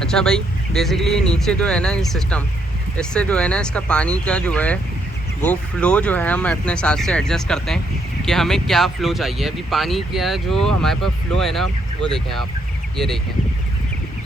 अच्छा भाई, बेसिकली नीचे जो है ना ये सिस्टम, इससे जो है ना इसका पानी का जो है वो फ़्लो जो है हम अपने हिसाब से एडजस्ट करते हैं कि हमें क्या फ़्लो चाहिए। अभी पानी का जो हमारे पास फ़्लो है ना, वो देखें आप, ये देखें,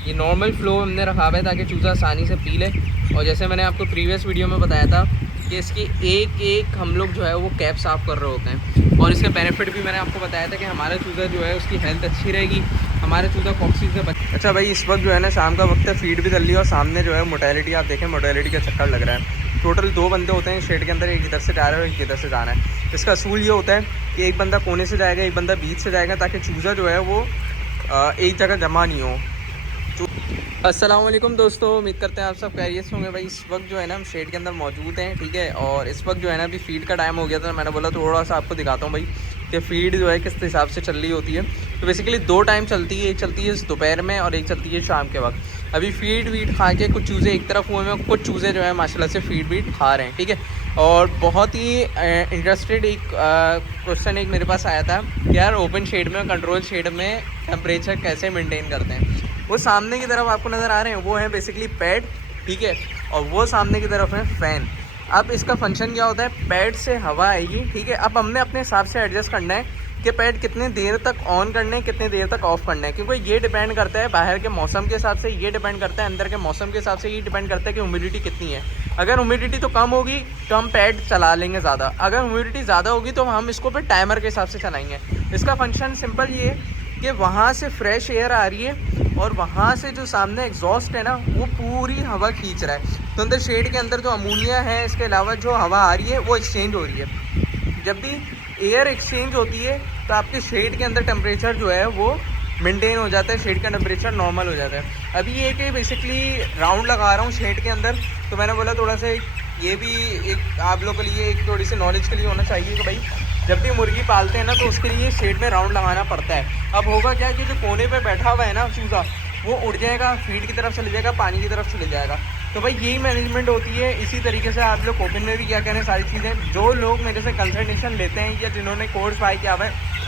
ये नॉर्मल फ़्लो हमने रखा हुआ है ताकि चूज़ा आसानी से पी ले। और जैसे मैंने आपको प्रीवियस वीडियो में बताया था कि इसकी एक एक हम लोग जो है वो कैप साफ़ कर रहे होते हैं। और इसका बेनिफिट भी मैंने आपको बताया था कि हमारा चूज़ा जो है उसकी हेल्थ अच्छी रहेगी, हमारा चूज़ा कॉक्सी से अच्छा भाई, इस वक्त जो है ना शाम का वक्त है, फीड भी चल रही है और सामने जो है मोटेलिटी आप देखें, मोटेलिटी का चक्कर लग रहा है। टोटल 2 बंदे होते हैं शेड के अंदर, एक इधर से जा रहा है और एक इधर से जाना है। इसका असूल ये होता है कि एक बंदा कोने से जाएगा, एक बंदा बीच से जाएगा, ताकि चूज़ा जो है वो एक जगह जमा नहीं हो। अस्सलाम वालेकुम दोस्तों, उम्मीद करते हैं आप सब खैरियत से होंगे। भाई इस वक्त जो है ना हम शेड के अंदर मौजूद हैं, ठीक है। और इस वक्त जो है ना अभी फीड का टाइम हो गया था, मैंने बोला थोड़ा सा आपको दिखाता हूँ भाई कि फ़ीड जो है किस हिसाब से चल रही होती है। तो बेसिकली 2 टाइम चलती है, एक चलती है दोपहर में और एक चलती है शाम के वक्त। अभी फीड वीड खा के कुछ चूज़े एक तरफ हुए हैं, कुछ चूज़े जो है माशाल्लाह से फीड वीड खा रहे हैं, ठीक है। और बहुत ही इंटरेस्टेड एक क्वेश्चन एक मेरे पास आया था कि यार ओपन शेड में, कंट्रोल शेड में टेम्परेचर कैसे मेनटेन करते हैं। वो सामने की तरफ आपको नज़र आ रहे हैं, वो है बेसिकली पैड, ठीक है। और वो सामने की तरफ है फ़ैन। अब इसका फंक्शन क्या होता है, पैड से हवा आएगी, ठीक है। अब हमने अपने हिसाब से एडजस्ट करना है कि पैड कितने देर तक ऑन करना है, कितने देर तक ऑफ़ करना है, क्योंकि ये डिपेंड करता है बाहर के मौसम के हिसाब से, ये डिपेंड करता है अंदर के मौसम के हिसाब से, ये डिपेंड करता है कि ह्यूमिडिटी कितनी है। अगर ह्यूमिडिटी तो कम होगी तो हम पैड चला लेंगे ज़्यादा, अगर ह्यूमिडिटी ज़्यादा होगी तो हम इसको फिर टाइमर के हिसाब से चलाएँगे। इसका फंक्शन सिंपल ये है कि वहाँ से फ्रेश एयर आ रही है और वहाँ से जो सामने एग्जॉस्ट है ना वो पूरी हवा खींच रहा है। तो अंदर शेड के अंदर जो अमोनिया है, इसके अलावा जो हवा आ रही है वो एक्सचेंज हो रही है। जब भी एयर एक्सचेंज होती है तो आपके शेड के अंदर टेम्परेचर जो है वो मेंटेन हो जाता है, शेड का टेम्परेचर नॉर्मल हो जाता है। अभी ये कि बेसिकली राउंड लगा रहा हूँ शेड के अंदर, तो मैंने बोला थोड़ा सा ये भी एक आप लोगों के लिए एक थोड़ी सी नॉलेज के लिए होना चाहिए कि भाई जब भी मुर्गी पालते हैं ना तो उसके लिए शेड में राउंड लगाना पड़ता है। अब होगा क्या कि जो कोने पे बैठा हुआ है ना चूज़ा, वो उड़ जाएगा, फीड की तरफ चले जाएगा, पानी की तरफ चले जाएगा। तो भाई यही मैनेजमेंट होती है। इसी तरीके से आप लोग ओपन में भी क्या करें, सारी चीज़ें जो लोग मेरे से कंसल्टेशन लेते हैं या जिन्होंने कोर्स बाय किया हुआ है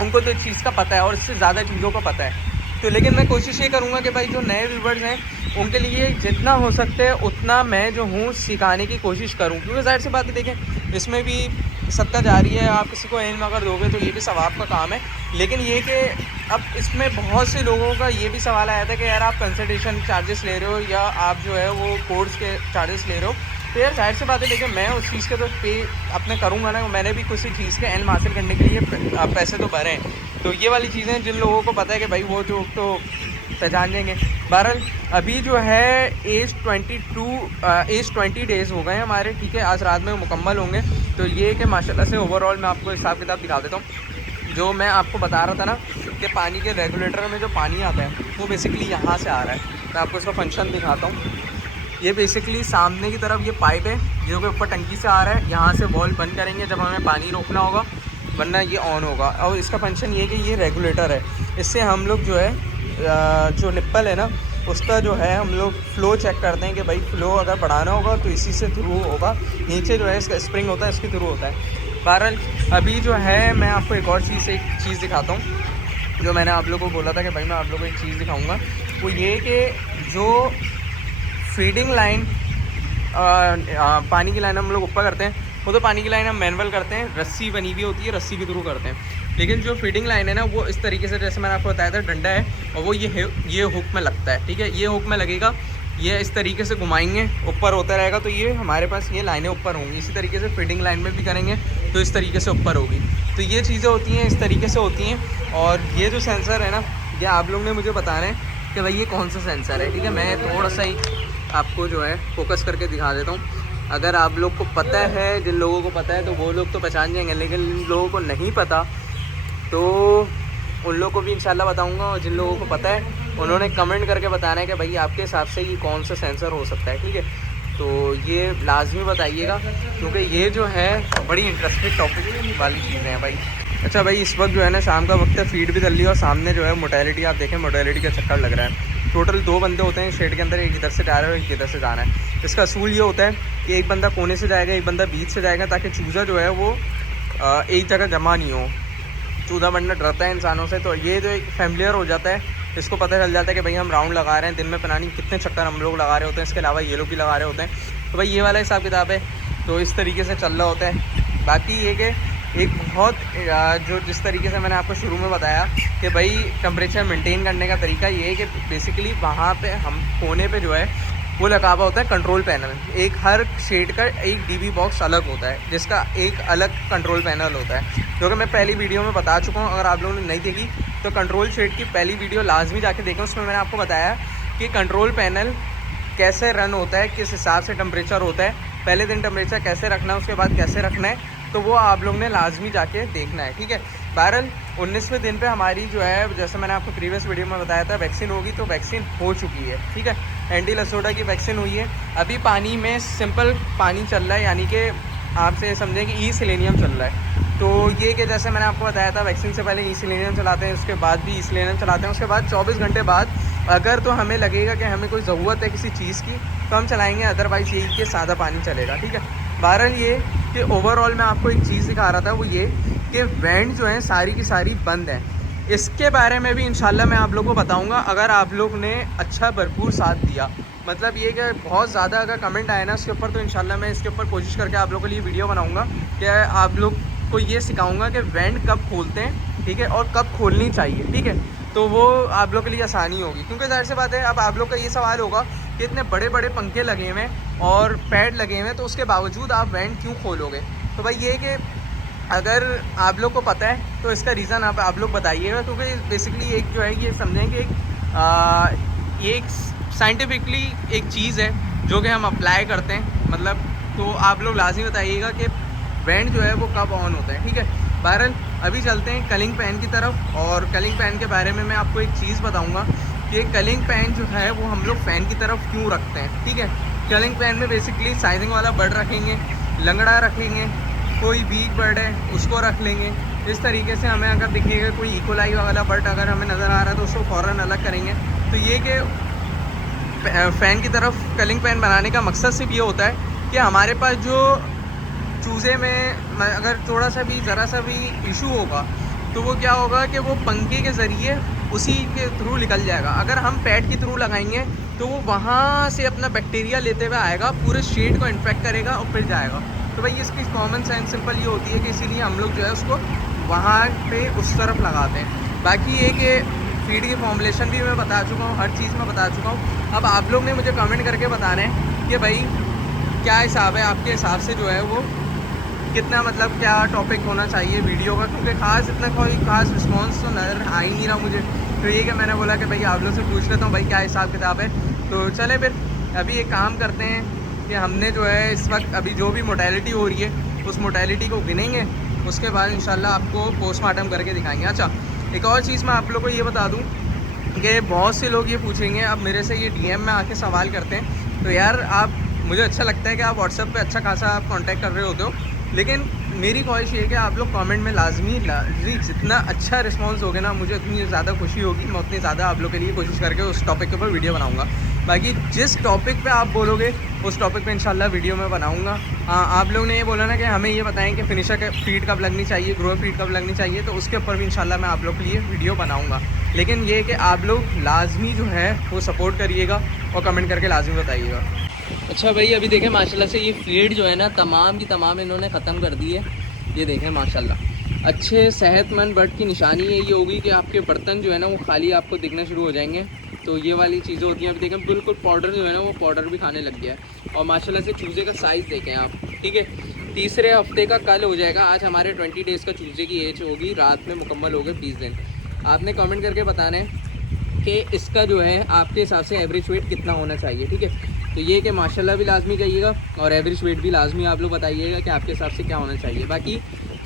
उनको तो इस चीज़ का पता है और इससे ज़्यादा चीज़ों का पता है। तो लेकिन मैं कोशिश ये करूँगा कि भाई जो नए व्यूवर्स हैं उनके लिए जितना हो सकता है उतना मैं जो हूँ सिखाने की कोशिश करूँ, क्योंकि ज़ाहिर सी बात है देखें इसमें भी सदका जारी है, आप किसी को इल्म अगर दोगे तो ये भी सवाब का काम है। लेकिन ये कि अब इसमें बहुत से लोगों का ये भी सवाल आया था कि यार आप कंसल्टेशन चार्जेस ले रहे हो या आप जो है वो कोर्स के चार्जेस ले रहे हो। तो यार जाहिर सी बात है देखिए मैं उस चीज़ के तो पे अपने करूँगा ना, मैंने भी किसी चीज़ के इल्म हासिल करने के लिए पैसे तो भरे हैं। तो ये वाली चीज़ें जिन लोगों को पता है कि भाई वो जो तो पहचान लेंगे। बहरहाल अभी जो है एज 20 डेज़ हो गए हैं हमारे, ठीक है। आज रात में मुकम्मल होंगे। तो ये कि माशाल्लाह से ओवरऑल मैं आपको हिसाब किताब दिखा देता हूँ। जो मैं आपको बता रहा था ना कि पानी के रेगुलेटर में जो पानी आता है वो बेसिकली यहाँ से आ रहा है। मैं आपको इसका फंक्शन दिखाता हूँ। ये बेसिकली सामने की तरफ ये पाइप है जो कि ऊपर टंकी से आ रहा है, यहाँ से वॉल्व बंद करेंगे जब हमें पानी रोकना होगा, वरना ये ऑन होगा। और इसका फंक्शन ये कि ये रेगुलेटर है, इससे हम लोग जो है जो निप्पल है ना उसका जो है हम लोग फ़्लो चेक करते हैं कि भाई फ़्लो अगर बढ़ाना होगा तो इसी से थ्रू होगा। नीचे जो है इसका स्प्रिंग होता है, इसके थ्रू होता है। बहरहाल अभी जो है मैं आपको एक और चीज़ दिखाता हूँ जो मैंने आप लोगों को बोला था कि भाई मैं आप लोगों को एक चीज़ दिखाऊँगा। वो ये कि जो फीडिंग लाइन पानी की लाइन हम लोग ऊपर करते हैं, वो तो पानी की लाइन हम मैनुअल करते हैं, रस्सी बनी हुई होती है, रस्सी के थ्रू करते हैं। लेकिन जो फीडिंग लाइन है ना वो इस तरीके से, जैसे मैंने आपको बताया था, डंडा है और वो ये हुक में लगता है, ठीक है। ये हुक में लगेगा, ये इस तरीके से घुमाएंगे, ऊपर होता रहेगा, तो ये हमारे पास ये लाइनें ऊपर होंगी। इसी तरीके से फीडिंग लाइन में भी करेंगे तो इस तरीके से ऊपर होगी। तो ये चीज़ें होती हैं, इस तरीके से होती हैं। और ये जो सेंसर है ना, ये आप लोग ने मुझे बताना है कि भाई ये कौन सा सेंसर है, ठीक है। मैं थोड़ा सा ही आपको जो है फोकस करके दिखा देता हूँ। अगर आप लोग को पता है, जिन लोगों को पता है तो वो लोग तो पहचान जाएंगे, लेकिन जिन लोगों को नहीं पता तो उन लोगों को भी इंशाल्लाह बताऊंगा। और जिन लोगों को पता है उन्होंने कमेंट करके बताना है कि भाई आपके हिसाब से ये कौन सा सेंसर हो सकता है, ठीक है। तो ये लाजमी बताइएगा क्योंकि ये जो है बड़ी इंटरेस्टिंग टॉपिक वाली चीज़ें हैं भाई। अच्छा भाई, इस वक्त जो है ना शाम का वक्त है, फीड भी चल रही है और सामने जो है मोटेलिटी आप देखें, मोटेलिटी का चक्कर लग रहा है। टोटल 2 बंदे होते हैं शेड के अंदर, एक इधर से जा रहा है और एक इधर से जाना है। इसका असूल ये होता है कि एक बंदा कोने से जाएगा, एक बंदा बीच से जाएगा, ताकि चूज़ा जो है वो एक जगह जमा नहीं हो। चूज़ा बनना डरता है इंसानों से, तो ये जो एक फैमिलियर हो जाता है इसको पता चल जाता है कि भाई हम राउंड लगा रहे हैं, दिन में पता नहीं कितने चक्कर हम लोग लगा रहे होते हैं, इसके अलावा ये लोग भी लगा रहे होते हैं। तो भाई ये वाला हिसाब किताब है, तो इस तरीके से चल रहा होता है। बाकी ये कि एक बहुत जो जिस तरीके से मैंने आपको शुरू में बताया कि भाई टेम्परेचर मेंटेन करने का तरीका ये है कि बेसिकली वहाँ पे हम कोने पे जो है वो लगा हुआ होता है कंट्रोल पैनल। एक हर शेड का एक डीबी बॉक्स अलग होता है, जिसका एक अलग कंट्रोल पैनल होता है, जो कि मैं पहली वीडियो में बता चुका हूँ। अगर आप लोगों ने नहीं देखी तो कंट्रोल शेड की पहली वीडियो लाजमी जाके देखें, उसमें मैंने आपको बताया कि कंट्रोल पैनल कैसे रन होता है, किस हिसाब से टेम्परेचर होता है, पहले दिन टेम्परेचर कैसे रखना है, उसके बाद कैसे रखना है, तो वो आप लोग ने लाजमी जाके देखना है, ठीक है। बहरहाल 19वें दिन पे हमारी जो है, जैसे मैंने आपको प्रीवियस वीडियो में बताया था, वैक्सीन होगी, तो वैक्सीन हो चुकी है, ठीक है। एंटी लसोटा की वैक्सीन हुई है। अभी पानी में सिंपल पानी चल रहा है, यानी कि आपसे समझें कि ई सेलेनियम चल रहा है। तो ये कि जैसे मैंने आपको बताया था, वैक्सीन से पहले ई सेलेनियम चलाते हैं, उसके बाद भी ई सेलेनियम चलाते हैं, उसके बाद 24 घंटे बाद अगर तो हमें लगेगा कि हमें कोई ज़रूरत है किसी चीज़ की तो हम चलाएँगे, अदरवाइज़ यही कि सादा पानी चलेगा, ठीक है। बहरहाल ये कि ओवरऑल मैं आपको एक चीज़ दिखा रहा था, वो ये कि वेंट जो है सारी की सारी बंद है। इसके बारे में भी इंशाल्लाह मैं आप लोगों को बताऊंगा, अगर आप लोग ने अच्छा भरपूर साथ दिया। मतलब ये कि बहुत ज़्यादा अगर कमेंट आए ना इसके ऊपर, तो इंशाल्लाह मैं इसके ऊपर कोशिश करके आप लोगों के लिए वीडियो बनाऊंगा कि आप लोग को ये सिखाऊंगा कि वेंट कब खोलते हैं, ठीक है, और कब खोलनी चाहिए, ठीक है। तो वो आप लोग के लिए आसानी होगी, क्योंकि ज़ाहिर सी बात है अब आप लोग का ये सवाल होगा कि इतने बड़े बड़े पंखे लगे हुए हैं और पैड लगे हुए हैं, तो उसके बावजूद आप वेंट क्यों खोलोगे। तो भाई ये कि अगर आप लोग को पता है तो इसका रीज़न आप लोग बताइएगा, क्योंकि बेसिकली एक जो है ये समझें कि एक साइंटिफिकली एक चीज़ है जो कि हम अप्लाई करते हैं, मतलब तो आप लोग लाजमी बताइएगा कि वेंट जो है वो कब ऑन होता है, ठीक है। बहरहाल अभी चलते हैं कलिंग पैन की तरफ, और कलिंग पैन के बारे में मैं आपको एक चीज़ बताऊँगा कि कलिंग पैन जो है वो हम लोग फ़ैन की तरफ क्यों रखते हैं, ठीक है। कलिंग पैन में बेसिकली साइजिंग वाला बर्ड रखेंगे, लंगड़ा रखेंगे, कोई वीक बर्ड है उसको रख लेंगे। इस तरीके से हमें अगर दिखेगा कोई इकोलाई वाला बर्ड अगर हमें नज़र आ रहा है तो उसको फ़ौरन अलग करेंगे। तो ये कि फ़ैन की तरफ कलिंग पैन बनाने का मकसद सिर्फ ये होता है कि हमारे पास जो चूज़े में अगर थोड़ा सा भी ज़रा सा भी इशू होगा तो वो क्या होगा कि वो पंखे के ज़रिए उसी के थ्रू निकल जाएगा। अगर हम पैड के थ्रू लगाएंगे तो वो वहाँ से अपना बैक्टीरिया लेते हुए आएगा, पूरे शेड को इन्फेक्ट करेगा और फिर जाएगा। तो भाई इसकी कॉमन सेंस सिंपल ये होती है कि इसीलिए हम लोग जो है उसको वहाँ पे उस तरफ लगाते हैं। बाकी ये कि फीड की फॉर्मुलेशन भी मैं बता चुका हूँ, हर चीज़ मैं बता चुका हूँ। अब आप लोग ने मुझे कमेंट करके बताना है कि भाई क्या हिसाब है, आपके हिसाब से जो है वो कितना, मतलब क्या टॉपिक होना चाहिए वीडियो का, क्योंकि ख़ास इतना कोई ख़ास रिस्पॉन्स तो नज़र आ ही नहीं रहा मुझे। तो ये कि मैंने बोला कि भाई आप लोग से पूछ लेता हूँ भाई क्या हिसाब किताब है। तो चले फिर अभी एक काम करते हैं कि हमने जो है इस वक्त अभी जो भी मोटेलिटी हो रही है उस मोटेलिटी को गिनेंगे, उसके बाद इंशाल्लाह आपको पोस्टमार्टम करके दिखाएंगे। अच्छा, एक और चीज़ मैं आप लोग को ये बता दूँ कि बहुत से लोग ये पूछेंगे, अब मेरे से ये डीएम में आके सवाल करते हैं, तो यार आप, मुझे अच्छा लगता है कि आप व्हाट्सएप पे अच्छा खासा आप कांटेक्ट कर रहे होते हो, लेकिन मेरी ख्वाहिश ये है कि आप लोग कमेंट में लाजमी जितना अच्छा रिस्पांस होगा ना, मुझे उतनी ज़्यादा खुशी होगी, मैं उतनी ज़्यादा आप लोग के लिए कोशिश करके उस टॉपिक के ऊपर वीडियो बनाऊंगा। बाकी जिस टॉपिक पे आप बोलोगे उस टॉपिक पे इंशाल्लाह वीडियो में बनाऊंगा। आप लोग ने ये बोला ना कि हमें ये बताएं कि फिनिशर के फीड कब लगनी चाहिए, ग्रोअर फीड कब लगनी चाहिए, तो उसके ऊपर भी इंशाल्लाह मैं आप लोग के लिए वीडियो बनाऊँगा। लेकिन ये कि आप लोग लाजमी जो है वो सपोर्ट करिएगा और कमेंट करके लाजमी बताइएगा। अच्छा भाई, अभी देखें माशाल्लाह से ये फीड जो है ना तमाम की तमाम इन्होंने ख़त्म कर दी है। ये देखें माशाल्लाह अच्छे सेहतमंद बर्ड की निशानी है ये होगी कि आपके बर्तन जो है ना वो खाली आपको दिखना शुरू हो जाएंगे। तो ये वाली चीज़ें होती हैं। अभी देखें बिल्कुल पाउडर जो है ना वो पाउडर भी खाने लग गया है। और माशाल्लाह से चूज़े का साइज़ देखें आप, ठीक है। तीसरे हफ्ते का कल हो जाएगा। आज हमारे 20 डेज़ का चूज़े की एज होगी, रात में मुकम्मल हो गए 20 दिन। आपने कमेंट करके बताना है कि इसका जो है आपके हिसाब से एवरेज वेट कितना होना चाहिए, ठीक है। तो ये कि माशाल्लाह भी लाजमी कहिएगा और एवरेज वेट भी लाजमी आप लोग बताइएगा कि आपके हिसाब से क्या होना चाहिए। बाकी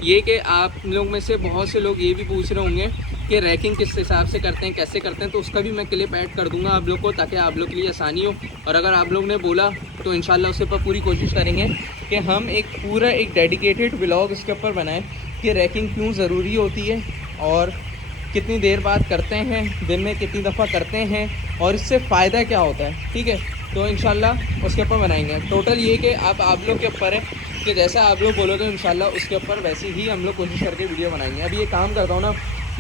ये कि आप लोग में से बहुत से लोग ये भी पूछ रहे होंगे कि रैकिंग किस हिसाब से करते हैं, कैसे करते हैं, तो उसका भी मैं क्लिप ऐड कर दूंगा आप लोग को, ताकि आप लोग के लिए आसानी हो। और अगर आप लोग ने बोला तो इंशाल्लाह उसके ऊपर पूरी कोशिश करेंगे कि हम एक पूरा एक डेडिकेटेड व्लॉग इसके ऊपर बनाएं कि रैकिंग क्यों ज़रूरी होती है और कितनी देर बाद करते हैं, दिन में कितनी दफ़ा करते हैं और इससे फ़ायदा क्या होता है, ठीक है। तो इंशाल्लाह उसके ऊपर बनाएंगे। टोटल ये कि आप लोग के ऊपर है कि जैसा आप लोग बोलोगे इंशाल्लाह उसके ऊपर वैसे ही हम लोग कोशिश करके वीडियो बनाएंगे। अभी ये काम करता हूँ ना,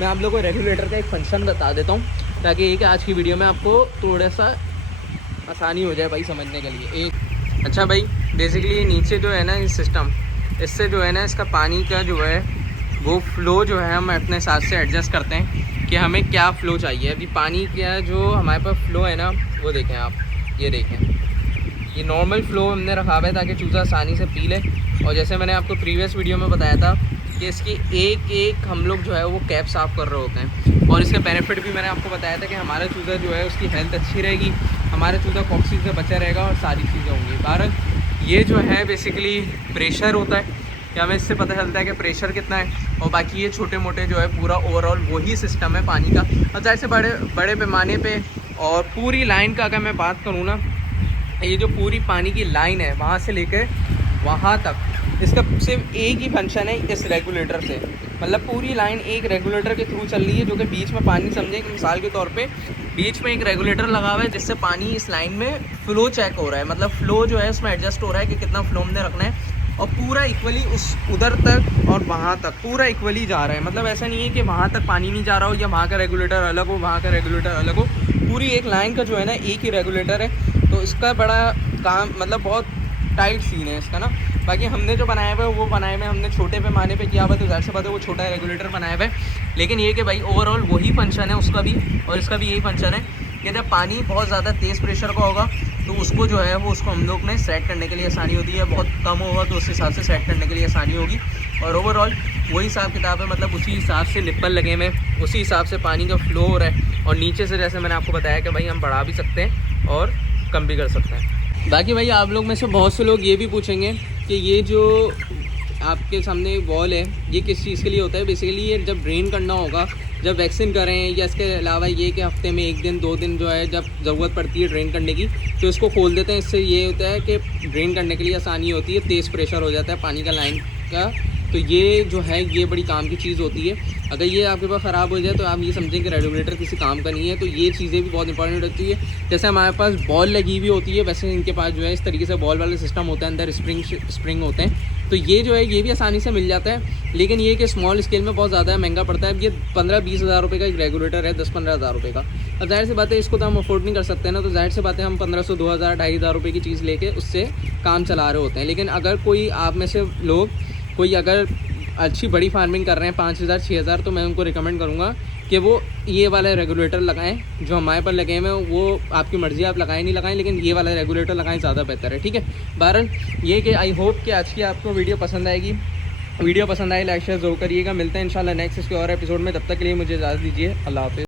मैं आप लोग को रेगुलेटर का एक फंक्शन बता देता हूँ ताकि ये कि आज की वीडियो में आपको थोड़ा सा आसानी हो जाए भाई समझने के लिए। एक अच्छा भाई, बेसिकली नीचे जो है ना ये सिस्टम, इससे जो है ना इसका पानी का जो है वो फ़्लो जो है हम अपने हिसाब से एडजस्ट करते हैं कि हमें क्या फ़्लो चाहिए। अभी पानी का जो हमारे पास फ़्लो है ना वो देखें आप, ये देखें, ये नॉर्मल फ़्लो हमने रखा हुआ है ताकि चूज़ा आसानी से पी ले। और जैसे मैंने आपको प्रीवियस वीडियो में बताया था कि इसकी एक एक हम लोग जो है वो कैप साफ़ कर रहे होते हैं। और इसका बेनिफिट भी मैंने आपको बताया था कि हमारा चूज़ा जो है उसकी हेल्थ अच्छी रहेगी, हमारा चूज़ा कॉक्सी से बचा रहेगा और सारी चीज़ें होंगी। बहरहाल ये जो है बेसिकली प्रेशर होता है कि हमें इससे पता चलता है कि प्रेशर कितना है। और बाकी ये छोटे मोटे जो है पूरा ओवरऑल वही सिस्टम है पानी का। और जाहिर से बड़े पैमाने पे और पूरी लाइन का अगर मैं बात करूँ ना, ये जो पूरी पानी की लाइन है वहाँ से लेकर वहाँ तक, इसका सिर्फ एक ही फंक्शन है इस रेगुलेटर से। मतलब पूरी लाइन एक रेगुलेटर के थ्रू चल रही है, जो कि बीच में पानी, समझे कि मिसाल के तौर पे बीच में एक रेगुलेटर लगा हुआ है जिससे पानी इस लाइन में फ़्लो चेक हो रहा है। मतलब फ़्लो जो है इसमें एडजस्ट हो रहा है कि कितना फ़्लो हमने रखना है, और पूरा इक्वली उस उधर तक और वहाँ तक पूरा इक्वली जा रहा है। मतलब ऐसा नहीं है कि वहाँ तक पानी नहीं जा रहा हो या वहाँ का रेगुलेटर अलग हो, वहाँ का रेगुलेटर अलग हो। पूरी एक लाइन का जो है ना एक ही रेगुलेटर है। तो इसका बड़ा काम, मतलब बहुत टाइट सीन है इसका ना। बाकी हमने जो बनाया हुआ है वो बनाए हुए हमने छोटे पैमाने पे किया हुआ, तो ज़ाहिर सी बात है वो छोटा रेगुलेटर बनाया हुआ है। लेकिन ये कि भाई ओवरऑल वही फंक्शन है उसका भी और इसका भी यही फंक्शन है कि जब पानी बहुत ज़्यादा तेज़ प्रेशर का होगा तो उसको जो है वो उसको हम लोग ने सेट करने के लिए आसानी होती है। बहुत कम होगा तो उस हिसाब से सेट करने के लिए आसानी होगी। और ओवरऑल वही हिसाब किताब है, मतलब उसी हिसाब से निप्पल लगे हुए, उसी हिसाब से पानी का फ़्लो हो रहा है। और नीचे से जैसे मैंने आपको बताया कि भाई हम बढ़ा भी सकते हैं और कम भी कर सकते हैं। बाकी भाई आप लोग में से बहुत से लोग ये भी पूछेंगे कि ये जो आपके सामने वॉल है ये किस चीज़ के लिए होता है। बेसिकली ये जब ड्रेन करना होगा, जब वैक्सीन करें, या इसके अलावा ये कि हफ्ते में 1 दिन 2 दिन जो है जब ज़रूरत पड़ती है ड्रेन करने की तो इसको खोल देते हैं। इससे ये होता है कि ड्रेन करने के लिए आसानी होती है, तेज़ प्रेशर हो जाता है पानी का लाइन का। तो ये जो है ये बड़ी काम की चीज़ होती है। अगर ये आपके पास ख़राब हो जाए तो आप ये समझें कि रेगुलेटर किसी काम का नहीं है। तो ये चीज़ें भी बहुत इंपॉर्टेंट होती है। जैसे हमारे पास बॉल लगी हुई होती है, वैसे इनके पास जो है इस तरीके से बॉल वाला सिस्टम होता है, अंदर स्प्रिंग होते हैं। तो ये जो है ये भी आसानी से मिल जाता है। लेकिन ये कि स्मॉल स्केल में बहुत ज़्यादा महंगा पड़ता है। ये 15-20 हज़ार रुपये का एक रेगुलेटर है, 10-15 हज़ार रुपये का। अब जाहिर सी बात है इसको तो हम अफोर्ड नहीं कर सकते ना, तो जाहिर सी बात है हम 1500, 2000, 2500 रुपये की चीज़ लेके उससे काम चला रहे होते हैं। लेकिन अगर कोई आप में से लोग कोई अगर अच्छी बड़ी फार्मिंग कर रहे हैं 5000, 6000, तो मैं उनको रिकमेंड करूँगा कि वो ये वाले रेगुलेटर लगाएं जो हमारे पर लगे हुए हैं। वो आपकी मर्ज़ी, आप लगाएं नहीं लगाएं, लेकिन ये वाला रेगुलेटर लगाएं, ज़्यादा बेहतर है। ठीक है, बहरहाल ये कि आई होप कि आज की आपको वीडियो पसंद आएगी। वीडियो पसंद आए लाइक शेयर ज़रूर करिएगा। मिलते हैं इंशाल्लाह नेक्स्ट इसके और एपिसोड में। तब तक के लिए मुझे इजाज़त दीजिए। अल्लाह हाफ़िज़।